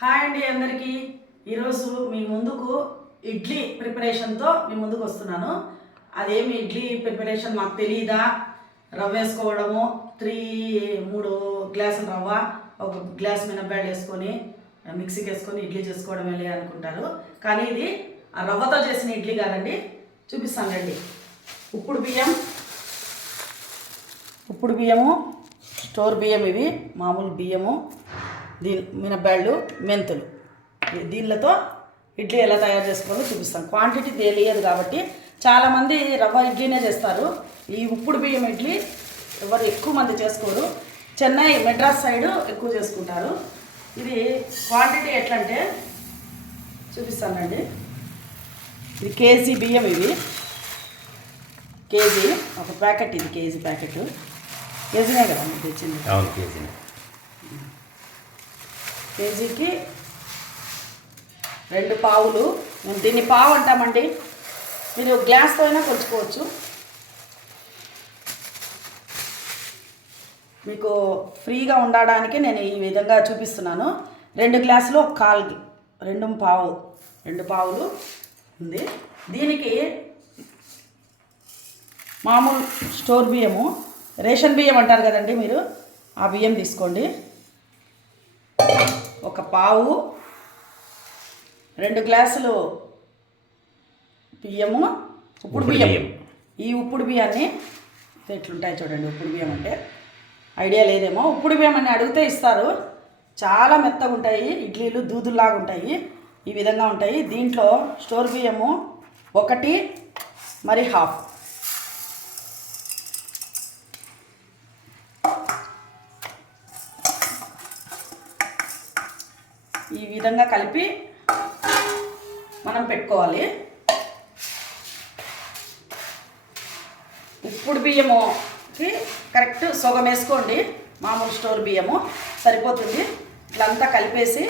Hi అండి అందరికీ. ఈరోజు మీ ముందుకు ఇడ్లీ ప్రిపరేషన్తో మీ ముందుకు వస్తున్నాను. అదేమి ఇడ్లీ ప్రిపరేషన్ మాకు తెలియదా రవ్వ వేసుకోవడము త్రీ మూడు గ్లాసులు రవ్వ ఒక గ్లాస్ మినప్పాడు వేసుకొని మిక్సీకి వేసుకొని ఇడ్లీ చేసుకోవడం వెళ్ళి అనుకుంటారు. కానీ ఇది ఆ రవ్వతో చేసిన ఇడ్లీ కాదండి. చూపిస్తాను రండి. ఉప్పుడు బియ్యం ఉప్పుడు బియ్యము స్టోర్ బియ్యం ఇవి మామూలు బియ్యము. దీని మినబ్బాళ్ళు మెంతులు. దీనిలతో ఇడ్లీ ఎలా తయారు చేసుకోవాలో చూపిస్తాను క్వాంటిటీ తెలియదు కాబట్టి చాలామంది రవ్వ ఇడ్లీనే చేస్తారు. ఈ ఉప్పుడు బియ్యం ఇడ్లీ ఎవరు ఎక్కువ మంది చేసుకోరు. చెన్నై మెడ్రాస్ సైడు ఎక్కువ చేసుకుంటారు. ఇది క్వాంటిటీ ఎట్లంటే చూపిస్తానండి. ఇది కేజీ బియ్యం ఇవి కేజీ ఒక ప్యాకెట్ ఇది కేజీ ప్యాకెట్. కేజీనే కదా తెచ్చింది. అవును కేజీకి రెండు పావులు. మేము దీన్ని పావు అంటామండి. మీరు గ్లాస్తో అయినా కొలుచుకోవచ్చు. మీకు ఫ్రీగా ఉండడానికి నేను ఈ విధంగా చూపిస్తున్నాను. రెండు గ్లాసులు ఒక కాల్ రెండు పావు రెండు పావులు ఉంది. దీనికి మామూలు స్టోర్ బియ్యము రేషన్ బియ్యం అంటారు కదండి మీరు. ఆ బియ్యం తీసుకోండి. ఒక పావు రెండు గ్లాసులు బియ్యము ఉప్పుడు బియ్యం. ఈ ఉప్పుడు బియ్యాన్ని ఎట్లుంటాయి చూడండి ఉప్పుడు బియ్యం అంటే. ఐడియా లేదేమో. ఉప్పుడు బియ్యం అని అడిగితే ఇస్తారు. చాలా మెత్తగా ఉంటాయి ఇడ్లీలు దూదుల్లాగా ఉంటాయి ఈ విధంగా ఉంటాయి. దీంట్లో స్టోర్ బియ్యము ఒకటి మరి హాఫ్. ఈ విధంగా కలిపి మనం పెట్టుకోవాలి. ఇప్పుడు బియ్యముకి కరెక్ట్ సగం వేసుకోండి. మామూలు స్టోర్ బియ్యము సరిపోతుంది. ఇట్లంతా కలిపేసి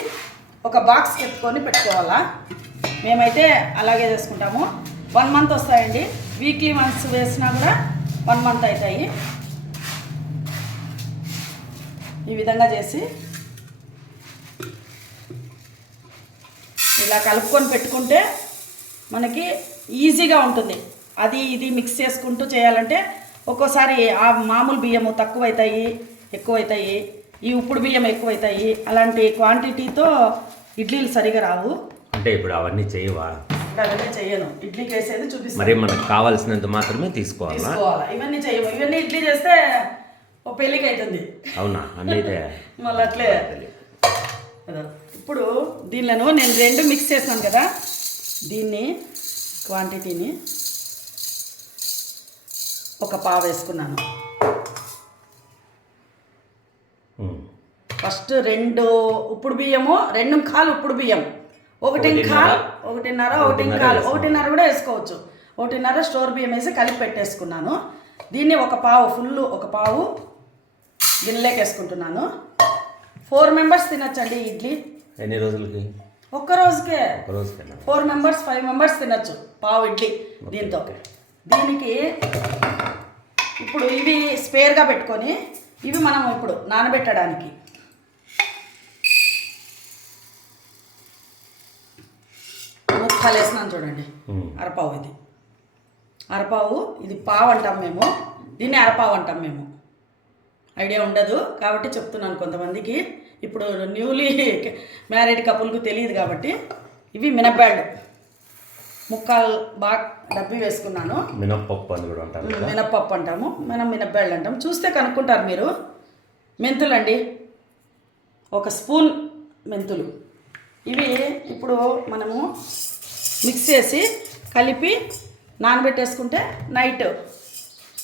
ఒక బాక్స్ ఎత్తుకొని పెట్టుకోవాలా? మేమైతే అలాగే చేసుకుంటాము. వన్ మంత్ వస్తాయండి. వీక్లీ వన్స్ వేసినా కూడా వన్ మంత్ అవుతాయి. ఈ విధంగా చేసి ఇలా కలుపుకొని పెట్టుకుంటే మనకి ఈజీగా ఉంటుంది. అది ఇది మిక్స్ చేసుకుంటూ చేయాలంటే ఒక్కోసారి ఆ మామూలు బియ్యము తక్కువ అవుతాయి ఎక్కువ అవుతాయి ఈ ఉప్పుడు బియ్యం ఎక్కువ అవుతాయి అలాంటి క్వాంటిటీతో ఇడ్లీలు సరిగా రావు. అంటే ఇప్పుడు అవన్నీ చేయవా? అవన్నీ చేయను. ఇడ్లీకి వేసేది చూపిస్తాను. మరి మనకు కావాల్సినంత మాత్రమే తీసుకోవాలా? ఇవన్నీ చేయము ఇవన్నీ ఇడ్లీ చేస్తే ఓ పెళ్ళికి అవుతుంది అవునా? అన్నీ అయితే మళ్ళీ అట్లే. ఇప్పుడు దీనిలను నేను రెండు మిక్స్ చేసినాను కదా. దీన్ని క్వాంటిటీని ఒక పావు వేసుకున్నాను. ఫస్ట్ రెండు ఉప్పుడు బియ్యము రెండు కాలు ఉప్పుడు బియ్యం. ఒకటి కాలు ఒకటిన్నర ఒకటి కాలు. ఒకటిన్నర కూడా వేసుకోవచ్చు. ఒకటిన్నర స్టోర్ బియ్యం వేసి కలిపి పెట్టేసుకున్నాను. దీన్ని ఒక పావు ఫుల్ ఒక పావు గిన్నెలోకి వేసుకుంటున్నాను. ఫోర్ మెంబర్స్ తినొచ్చండి ఇడ్లీ. ఎన్ని రోజులకి? ఒక్క రోజుకే. ఒక రోజుకైనా? ఫోర్ మెంబర్స్ ఫైవ్ మెంబర్స్ తినొచ్చు పావు ఇడ్లీ దీంతో. దీనికి ఇప్పుడు ఇవి స్పేర్గా పెట్టుకొని ఇవి మనం ఇప్పుడు నానబెట్టడానికి. ముక్కలు వేసినాను చూడండి. అరపావు ఇది. అరపావు ఇది పావు అంటాం మేము. దీన్ని అరపావు అంటాం మేము. ఐడియా ఉండదు కాబట్టి చెప్తున్నాను కొంతమందికి. ఇప్పుడు న్యూలీ మ్యారీడ్ కపుల్కు తెలియదు కాబట్టి ఇవి మినప్పాళ్ళు. ముక్కలు బాగా డబ్బి వేసుకున్నాను. మినప్పప్పు అని కూడా అంటారు మినప్పప్పు అంటాము. మనం మినప్పాళ్ళు అంటాం చూస్తే కనుక్కుంటారు మీరు. మెంతులండి. ఒక స్పూన్ మెంతులు. ఇవి ఇప్పుడు మనము మిక్స్ చేసి కలిపి నానబెట్టేసుకుంటే నైట్.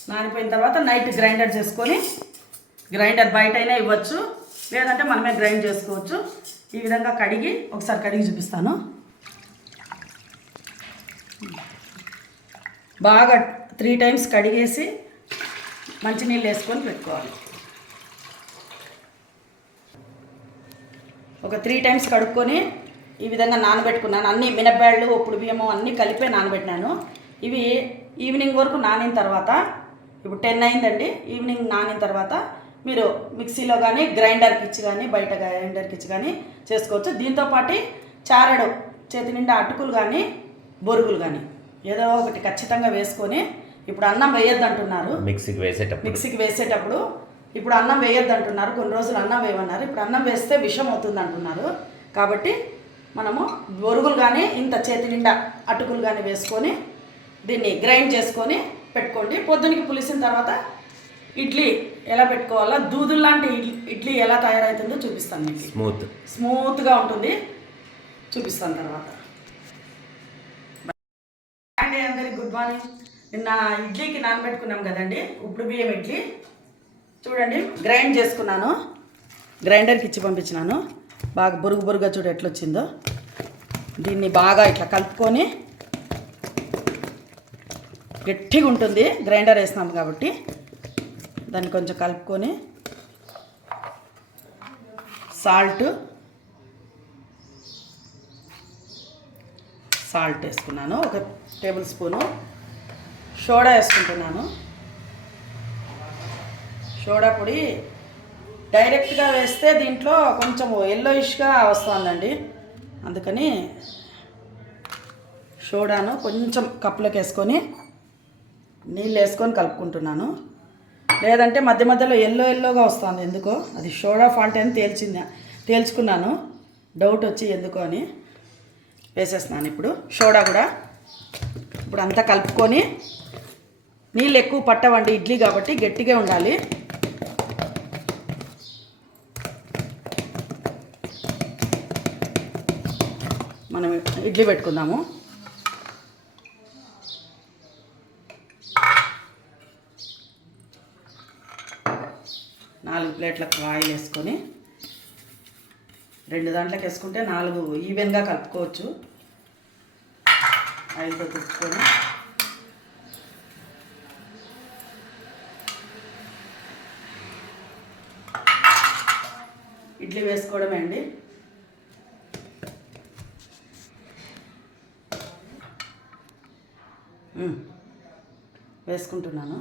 నానిపోయిన తర్వాత నైట్ గ్రైండర్ చేసుకొని గ్రైండర్ బయట అయినా ఇవ్వచ్చు. లేదంటే మనమే గ్రైండ్ చేసుకోవచ్చు. ఈ విధంగా కడిగి ఒకసారి కడిగి చూపిస్తాను. బాగా త్రీ టైమ్స్ కడిగేసి మంచినీళ్ళు వేసుకొని పెట్టుకోవాలి. ఒక త్రీ టైమ్స్ కడుక్కొని ఈ విధంగా నానబెట్టుకున్నాను. అన్ని మినప్పాళ్ళు ఉప్పుడు బియ్యము అన్నీ కలిపే నానబెట్టినాను. ఇవి ఈవినింగ్ వరకు నానిన తర్వాత ఇప్పుడు టెన్ అయిందండి. ఈవినింగ్ నానిన తర్వాత మీరు మిక్సీలో కానీ గ్రైండర్కి ఇచ్చి కానీ బయట గ్రైండర్కి ఇచ్చి కానీ చేసుకోవచ్చు. దీంతో పాటు చారడు చేతి నిండా అటుకులు కానీ బొరుగులు కానీ ఏదో ఒకటి ఖచ్చితంగా వేసుకొని ఇప్పుడు అన్నం వేయొద్దు అంటున్నారు మిక్సీకి వేసేటప్పుడు. మిక్సీకి వేసేటప్పుడు ఇప్పుడు అన్నం వేయొద్దు అంటున్నారు కొన్ని రోజులు అన్నం వేయమన్నారు. ఇప్పుడు అన్నం వేస్తే విషం అవుతుంది అంటున్నారు కాబట్టి మనము బొరుగులు కానీ ఇంత చేతి నిండా అటుకులు కానీ వేసుకొని దీన్ని గ్రైండ్ చేసుకొని పెట్టుకోండి. పొద్దునకి పులిసిన తర్వాత ఇడ్లీ ఎలా పెట్టుకోవాలో దూదులు లాంటి ఇడ్లీ ఎలా తయారవుతుందో చూపిస్తాను మీకు. స్మూత్. స్మూత్గా ఉంటుంది. చూపిస్తాను తర్వాత. అండి అందరికి గుడ్ మార్నింగ్. నిన్న ఇడ్లీకి నానబెట్టుకున్నాం కదండి ఇప్పుడు బియ్యం ఇడ్లీ. చూడండి గ్రైండ్ చేసుకున్నాను. గ్రైండర్కి ఇచ్చి పంపించినాను. బాగా బురుగు బురుగా చూడు ఎట్లొచ్చిందో. దీన్ని బాగా ఇట్లా కలుపుకొని గట్టిగా ఉంటుంది. గ్రైండర్ వేసినాం కాబట్టి. దాన్ని కొంచెం కలుపుకొని సాల్ట్ సాల్ట్ వేసుకున్నాను. ఒక టేబుల్ స్పూను సోడా వేసుకుంటున్నాను. సోడా పొడి డైరెక్ట్గా వేస్తే దీంట్లో కొంచెం ఎల్లోయిష్గా వస్తుందండి. అందుకని సోడాను కొంచెం కప్పులోకి వేసుకొని నీళ్ళు వేసుకొని కలుపుకుంటున్నాను. లేదంటే మధ్య మధ్యలో ఎల్లో ఎల్లోగా వస్తుంది. ఎందుకో? అది సోడా ఫాల్ట్ అని తేల్చింది తేల్చుకున్నాను. డౌట్ వచ్చి ఎందుకో అని వేసేస్తున్నాను ఇప్పుడు. సోడా కూడా ఇప్పుడు అంతా కలుపుకొని నీళ్ళు ఎక్కువ పట్టవండి ఇడ్లీ కాబట్టి గట్టిగా ఉండాలి. మనం ఇడ్లీ పెట్టుకుందాము. నాలుగు ప్లేట్లకు ఆయిల్ వేసుకొని రెండు దాంట్లోకి వేసుకుంటే నాలుగు ఈవెన్గా కలుపుకోవచ్చు. ఆయిల్తో తిప్పుకొని ఇడ్లీ వేసుకోవడమే అండి. వేసుకుంటున్నాను.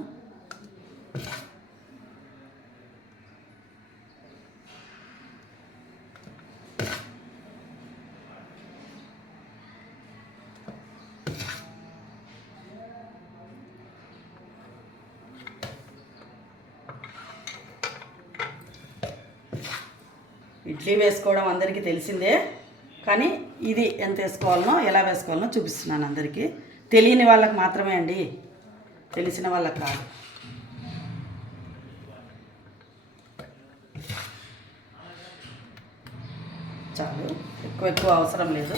స్లీవ్ వేసుకోవడం అందరికీ తెలిసిందే. కానీ ఇది ఎంత వేసుకోవాలనో ఎలా వేసుకోవాలనో చూపిస్తున్నాను అందరికీ. తెలియని వాళ్ళకి మాత్రమే అండి. తెలిసిన వాళ్ళకి కాదు. చాలు. ఎక్కువ ఎక్కువ అవసరం లేదు.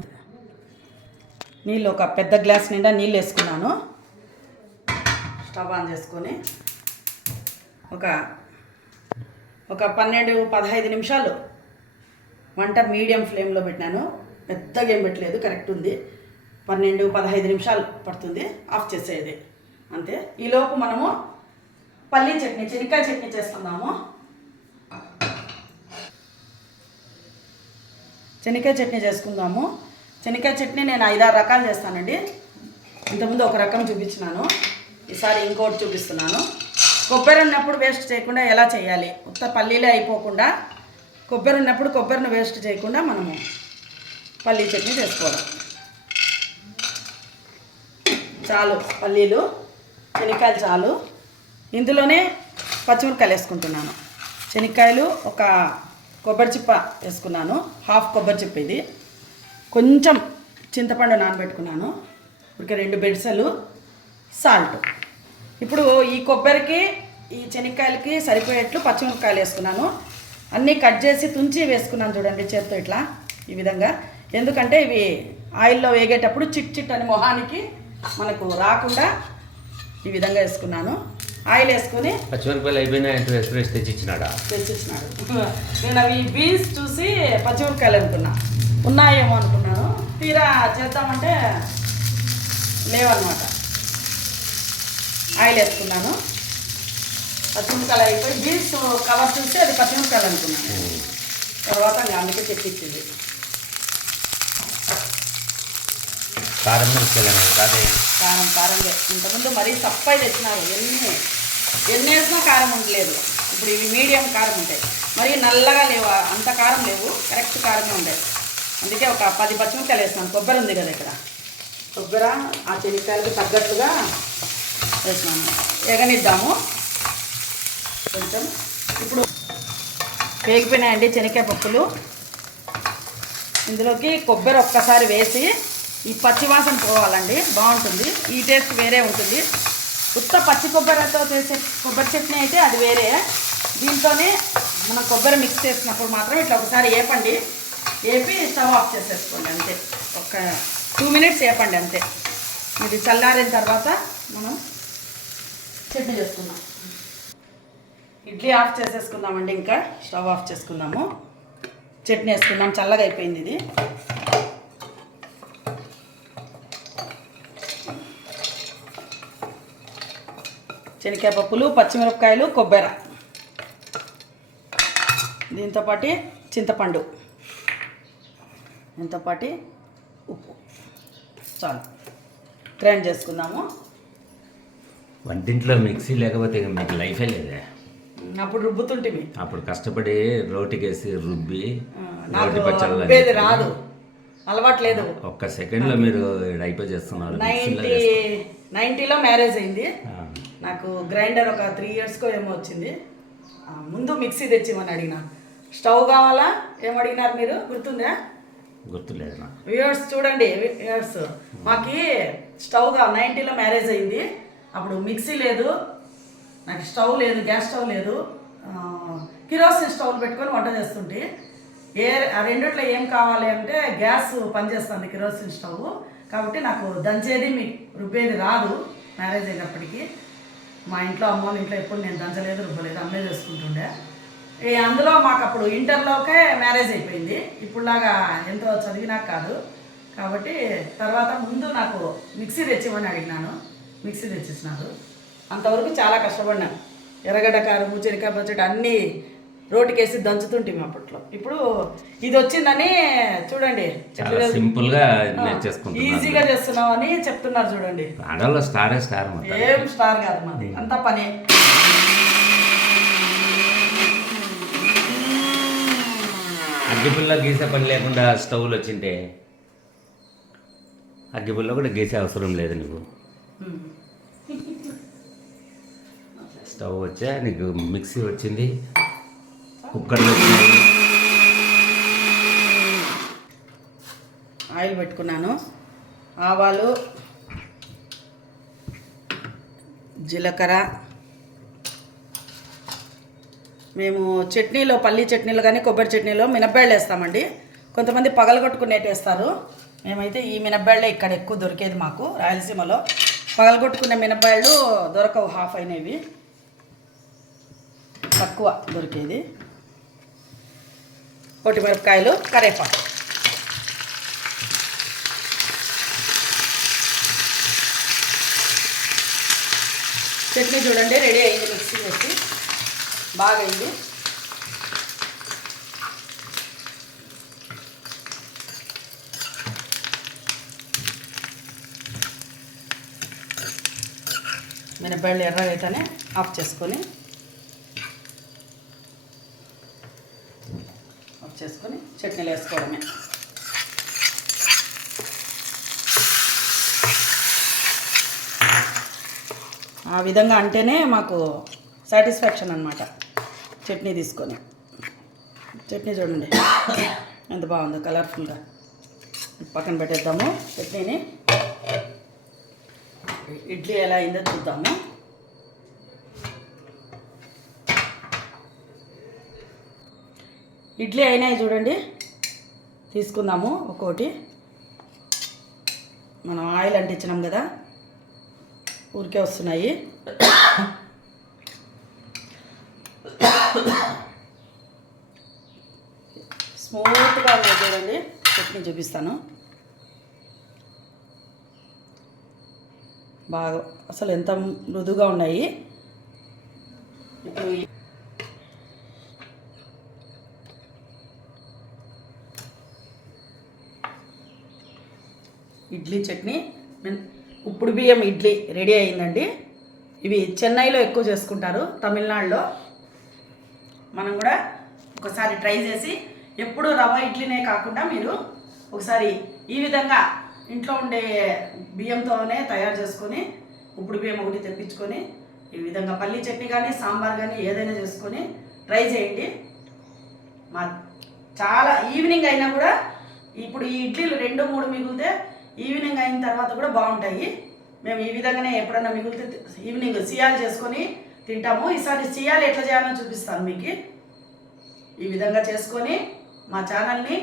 నీళ్ళు ఒక పెద్ద గ్లాస్ నిండా నీళ్ళు వేసుకున్నాను. స్టవ్ ఆన్ చేసుకొని ఒక ఒక పన్నెండు పదహైదు నిమిషాలు వంట మీడియం ఫ్లేమ్లో పెట్టినాను. పెద్దగా ఏం పెట్టలేదు కరెక్ట్ ఉంది. పన్నెండు పదహైదు నిమిషాలు పడుతుంది ఆఫ్ చేసేది. అంతే. ఈలోపు మనము పల్లీ చట్నీ చెనిక్కాయ చట్నీ చేసుకుందాము శనక్కాయ చట్నీ చేసుకుందాము. శనక్కాయ చట్నీ నేను ఐదారు రకాలు చేస్తానండి. ఇంతకుముందు ఒక రకం చూపించినాను. ఈసారి ఇంకోటి చూపిస్తున్నాను. కొబ్బరి ఉన్నప్పుడు వేస్ట్ చేయకుండా ఎలా చేయాలి? ఉత్త పల్లీలే అయిపోకుండా కొబ్బరి ఉన్నప్పుడు కొబ్బరిని వేస్ట్ చేయకుండా మనము పల్లీ చట్నీ చేసుకోవాలి. చాలు పల్లీలు శనక్కాయలు చాలు. ఇందులోనే పచ్చిమిరపకాయలు వేసుకుంటున్నాను. శనక్కాయలు ఒక కొబ్బరి చిప్ప వేసుకున్నాను. హాఫ్ కొబ్బరి చిప్ప ఇది. కొంచెం చింతపండు నానబెట్టుకున్నాను. ఇక రెండు బెడ్సలు సాల్ట్. ఇప్పుడు ఈ కొబ్బరికి ఈ శనక్కాయలకి సరిపోయేట్లు పచ్చిమిరపకాయలు వేసుకున్నాను. అన్నీ కట్ చేసి తుంచి వేసుకున్నాను చూడండి చేత్తో ఇట్లా ఈ విధంగా. ఎందుకంటే ఇవి ఆయిల్లో వేగేటప్పుడు చిట్ చిట్ అని మొహానికి మనకు రాకుండా ఈ విధంగా వేసుకున్నాను. ఆయిల్ వేసుకొని పచ్చిమిరపకాయలు అయిపోయినాయి అంటే ఎక్స్ప్రెస్ తెచ్చి ఇచ్చినాడా తెచ్చిచ్చినాడు. నేను అవి బీన్స్ చూసి పచ్చిమిరపకాయలు అనుకున్నా. ఉన్నాయేమో అనుకున్నాను. తీరా చేద్దామంటే లేవన్నమాట. ఆయిల్ వేసుకున్నాను. పచ్చిమిరపకాయలు అయిపోయి బీన్స్ కవర్ చూసి అది పచ్చిమిరపకాయలు అనుకున్నాను. తర్వాత అందుకే తెప్పించింది. కారం కాదే కారం కారం ఇంతకుముందు మరీ తప్పై తెచ్చినారు. ఎన్ని ఎన్ని వేసినా కారం ఉండలేదు. ఇప్పుడు ఇవి మీడియం కారం ఉంటాయి. మరి నల్లగా లేవు అంత కారం లేవు. కరెక్ట్ కారమే ఉంటాయి అందుకే ఒక పది పచ్చిమిరకాయలు వేసినాను. కొబ్బరి ఉంది కదా ఇక్కడ. కొబ్బరి ఆ చెనిక్కాయలకు తగ్గట్టుగా వేసినాను. ఎగనిద్దాము కొంచెం. ఇప్పుడు వేగిపోయినాయండి శనక్కాయ పప్పులు. ఇందులోకి కొబ్బరి ఒక్కసారి వేసి ఈ పచ్చి వాసన పోవాలండి బాగుంటుంది. ఈ టేస్ట్ వేరే ఉంటుంది. ఉత్త పచ్చి కొబ్బరితో చేసే కొబ్బరి చట్నీ అయితే అది వేరే. దీంతోనే మనం కొబ్బరి మిక్స్ చేసినప్పుడు మాత్రం ఇట్లా ఒకసారి వేపండి వేపి స్టవ్ ఆఫ్ చేసేసుకోండి అంతే. ఒక టూ మినిట్స్ వేపండి అంతే. ఇది చల్లారిన తర్వాత మనం చట్నీ చేసుకుందాం. ఇడ్లీ ఆఫ్ చేసేసుకుందామండి ఇంకా. స్టవ్ ఆఫ్ చేసుకుందాము. చట్నీ వేసుకుందాం. చల్లగా అయిపోయింది ఇది. శనగకాయ పప్పులు పచ్చిమిరపకాయలు కొబ్బరి. దీంతోపాటి చింతపండు. దీంతోపాటి ఉప్పు. చాలు. గ్రైండ్ చేసుకుందాము. వంటింట్లో మిక్సీ లేకపోతే ఇక మీకు లైఫే లేదా? అప్పుడు రుబ్బుతుంటివి అప్పుడు కష్టపడి రోటికేసి రుబ్బి రోటి పచ్చళ్ళు రుబ్బేది రాదు. అలవాట్లేదు ఒక్క సెకండ్లో మీరు అయిపోయి చేస్తున్నారు మిక్సీలో నైంటీ నైంటీలో మ్యారేజ్ అయింది. నాకు గ్రైండర్ ఒక త్రీ ఇయర్స్కో ఏమో వచ్చింది. ముందు మిక్సీ తెచ్చిమని అడిగిన. స్టవ్ కావాలా? ఏం అడిగినారు మీరు? గుర్తుందా? గుర్తులేదు నాకు వ్యూయర్స్ చూడండి వ్యూయర్స్ మాకి స్టవ్ కా నైంటీలో మ్యారేజ్ అయింది. అప్పుడు మిక్సీ లేదు. నాకు స్టవ్ లేదు గ్యాస్ స్టవ్ లేదు. కిరోసిన్ స్టవ్ పెట్టుకొని వంట చేస్తుంటే ఏ ఆ రెండిట్లో ఏం కావాలి అంటే గ్యాస్ పనిచేస్తుంది కిరోసిన్ స్టవ్. కాబట్టి నాకు దంచేది మీ రుబ్బేది రాదు మ్యారేజ్ అయినప్పటికీ. మా ఇంట్లో అమ్మ వాళ్ళ ఇంట్లో ఎప్పుడు నేను దంచలేదు రుబ్బలేదు అమ్మే చేసుకుంటుండే. ఈ అందులో మాకు అప్పుడు ఇంటర్లోకే మ్యారేజ్ అయిపోయింది. ఇప్పుడులాగా ఎంతో చదివినాక కాదు. కాబట్టి తర్వాత ముందు నాకు మిక్సీ తెచ్చిమని అడిగినాను. మిక్సీ తెచ్చిచ్చినారు. అంతవరకు చాలా కష్టపడినాను ఎర్రగడ్డ కారం చెనికాయ పచ్చడి అన్నీ రోటికేసి దంచుతుంటాం అప్పట్లో. ఇప్పుడు ఇది వచ్చిందని చూడండి. చాలా సింపుల్గా ఈజీగా చేస్తున్నామని చెప్తున్నారు చూడండి. ఆడల్లో స్టారే స్టార్ ఏం స్టార్ కాదు మాది. అంతా పని. అగ్గిపుల్ల గీసే పని లేకుండా స్టవ్లు వచ్చింటే అగ్గిపుల్ల కూడా గీసే అవసరం లేదు నీకు. స్టవ్ వచ్చా? నీకు మిక్సీ వచ్చింది. కుక్కర్లు వచ్చినాయి ఆయిల్ పెట్టుకున్నాను. ఆవాలు జీలకర్ర. మేము చట్నీలో పల్లీ చట్నీలో కానీ కొబ్బరి చట్నీలో మినప్పాళ్ళు వేస్తామండి. కొంతమంది పగలగొట్టుకునేటి వేస్తారు. మేమైతే ఈ మినప్పాళ్ళే ఇక్కడ ఎక్కువ దొరికేది మాకు రాయలసీమలో. పగలగొట్టుకునే మినప్పాళ్ళు దొరకవు హాఫ్ అయినవి. తక్కువ దొరికేది. మిరపకాయలు కరేపాకు. చట్నీ చూడండి రెడీ అయింది మిక్సీ వేసి. బాగా అయింది మినపళ్ళు ఎర్ర అయితేనే ఆఫ్ చేసుకొని చేసుకొని చట్నీలు వేసుకోవడమే. ఆ విధంగా అంటేనే మాకు సాటిస్ఫాక్షన్ అనమాట చట్నీ తీసుకొని. చట్నీ చూడండి. ఎంత బాగుందో కలర్ఫుల్గా. పక్కన పెట్టేద్దాము చట్నీని. ఇడ్లీ ఎలా అయిందో చూద్దాము. ఇడ్లీ అయినాయి చూడండి. తీసుకుందాము ఒక్కోటి. మనం ఆయిల్ అంటించినాం కదా. ఊరికే వస్తున్నాయి. స్మూత్గా ఉంది చూడండి. చట్నీ చూపిస్తాను. బాగా అసలు ఎంత మృదుగా ఉన్నాయి. ఇప్పుడు ఇడ్లీ చట్నీ ఉప్పుడు బియ్యం ఇడ్లీ రెడీ అయిందండి ఇవి చెన్నైలో ఎక్కువ చేసుకుంటారు తమిళనాడులో. మనం కూడా ఒకసారి ట్రై చేసి ఎప్పుడూ రవ్వ ఇడ్లీనే కాకుండా మీరు ఒకసారి ఈ విధంగా ఇంట్లో ఉండే బియ్యంతోనే తయారు చేసుకొని ఉప్పుడు బియ్యం ఒకటి తెప్పించుకొని ఈ విధంగా పల్లి చట్నీ కానీ సాంబార్ కానీ ఏదైనా చేసుకొని ట్రై చేయండి. మా చాలా ఈవినింగ్ అయినా కూడా ఇప్పుడు ఈ ఇడ్లీలు రెండు మూడు మిగిలితే ఈవినింగ్ అయిన తర్వాత కూడా బాగుంటాయి. మేము ఈ విధంగానే ఎప్పుడన్నా మిగిలితే ఈవినింగ్ సియాలు చేసుకొని తింటాము. ఈసారి సియాలు ఎట్లా చేయాలని చూపిస్తాను మీకు. ఈ విధంగా చేసుకొని మా ఛానల్ని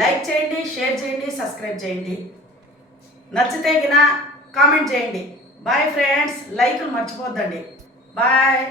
లైక్ చేయండి షేర్ చేయండి సబ్స్క్రైబ్ చేయండి. నచ్చితే గిన కామెంట్ చేయండి. బాయ్ ఫ్రెండ్స్ లైక్లు మర్చిపోద్దండి. బాయ్.